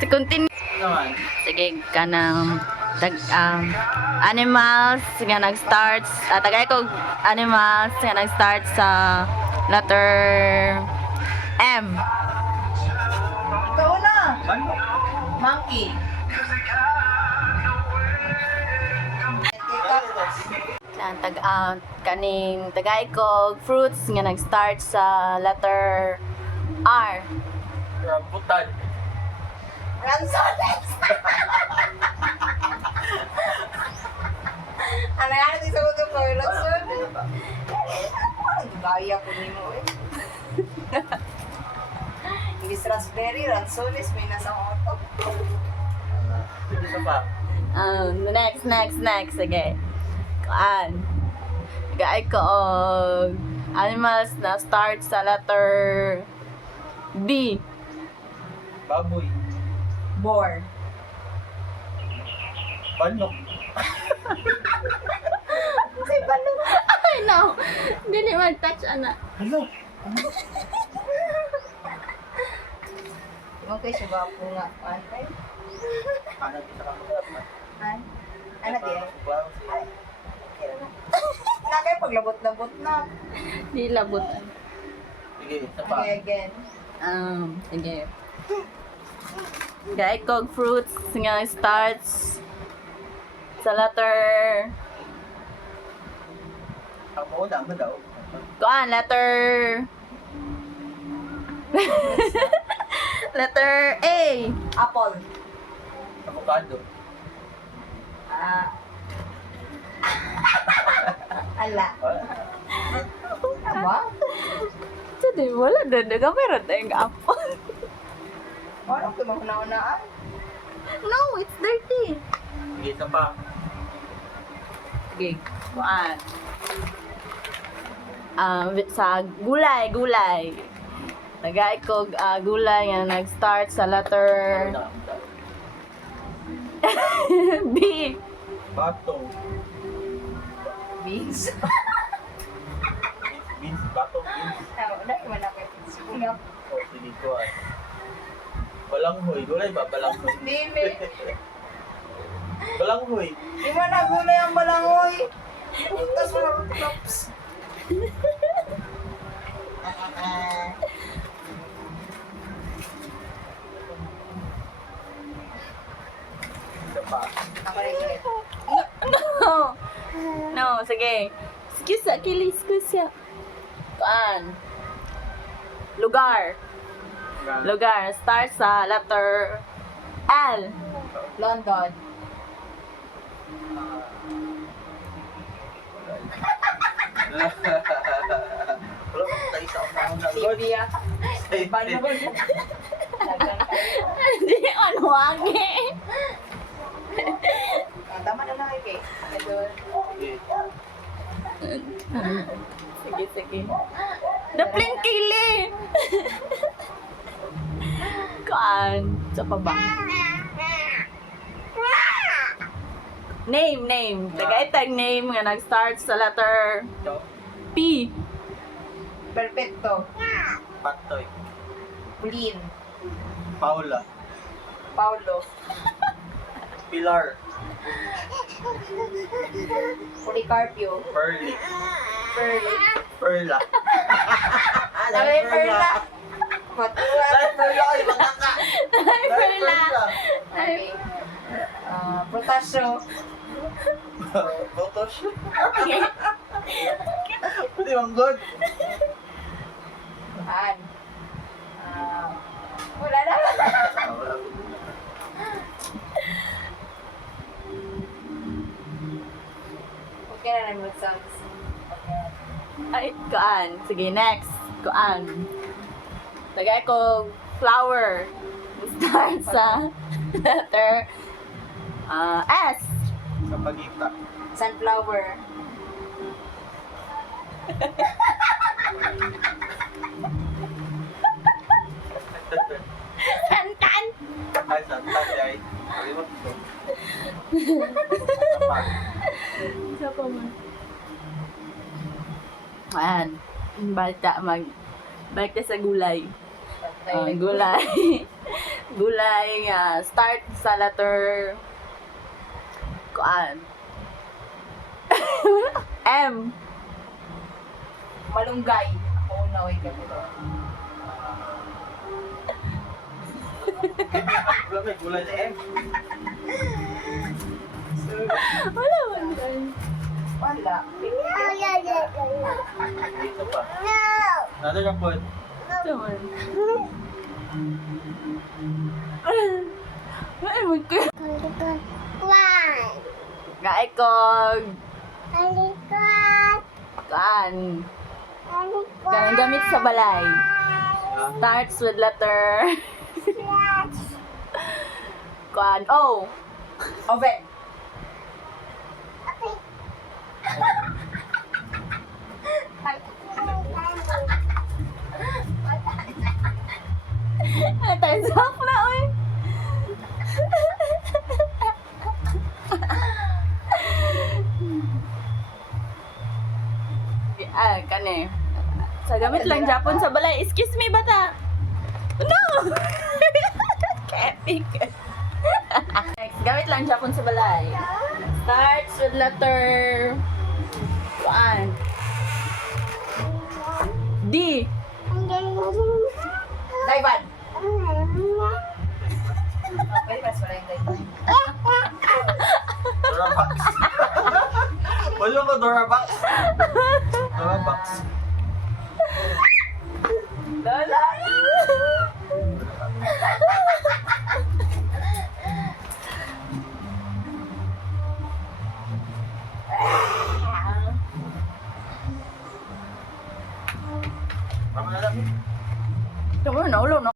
So, continue. Naman. Sige, kanang animals nga nag-start tagay ko animals nga nag-start sa letter M. Ikaw na. Ano? Monkey. Kaning tagay ko fruits nga nag-start sa letter R. Rambutan. Ransones. Ano yan? Hindi sa mga po. Ransones. Parang gaya ko ni mo eh. Ibis raspberry, ransones, may nasa auto. Sige pa. Next. Sige. Kuan. Tagay ko og animals na start sa letter B. Baboy. Boar. Panok. Say balong. Ay, no. Dili mag-touch, ana. Ano? Mo kay siya ba po nga? Antay? Ano kita ka mag-apat? Ay? Ano di? Wow. Nakay paglabot-labot na. Di labot. Sige, isa pa. Okay, again. Sige. Gaya kog fruits nga starts sa letter Ang mauna mo daw. kuan letter letter A. Apple. Avocado. Ah. Ala. Apa? Jadi wala dada ka pero tayong apple. Ano ko mahuna-hunaan? No, it's dirty. Sige, isa pa. Sige, kuan. Sa gulay. Tagay ko gulay nga nag-start sa letter B. Bato. Beans. Beans. Bato. Beans. Wala naman ako. Sungap. O, sige ko ah. Balanghoy. Gulay ba? Balanghoy. Dili. Balanghoy. Di mo na gulay ang balangoy. Tapos mo na tops. Isa pa. Ako rin ulit. No, sige. Excuse. Kuan. Lugar. Start sa letter L. London. Wala ko tayo sa unahan na God. Libya. Balon. Hindi, ano wagi. Tama na lang eh. Ito. Sige. Daplin kili. Kuan. Sa pa ba? Name. Tagay tag name nga nag-start sa letter Ito. P. Perfecto. Patoy. Plin. Paula. Paulo. Pilar. Policarpio. Pearly. Pearly. Perla. Dami Perla. Matuwa. Perla kayo, makaka. Perla. Okay. Potasio. Photoshop. Pwede bang God? An. Wala na. Okay na lang mag-sounds. Ay, kuan. Sige, next. Kuan. Tagay ko flower. Start sa letter S. Sa pagita. Sunflower. Kankan. Ay, sa tagay. Kalimot ko. Apa? Isa pa man. Ayan. Balik ta sa gulay. Gulay. Gulay nga start sa letter kuan. M. Malunggay. Ako una, wait ka dito. Wala may gulay na M. Wala man. Wala. Dito pa. Nado na po. Tuman. Ay, magka. Gaay kog. Kuan. Kanang gamit sa balay. Starts with letter kuan. O. Oven. Time's up na, oy. Kane. Sa gamit lang Japon sa balay. Excuse me, bata. No! Epic. Next, gamit lang Japon sa balay. Starts with letter 1. D. Daivan. Pwede pa sa yung Daivan. Dorabox. Wala ko Dorabox. Dorabox. Lola. Tama na lang. Tama na, ulo na.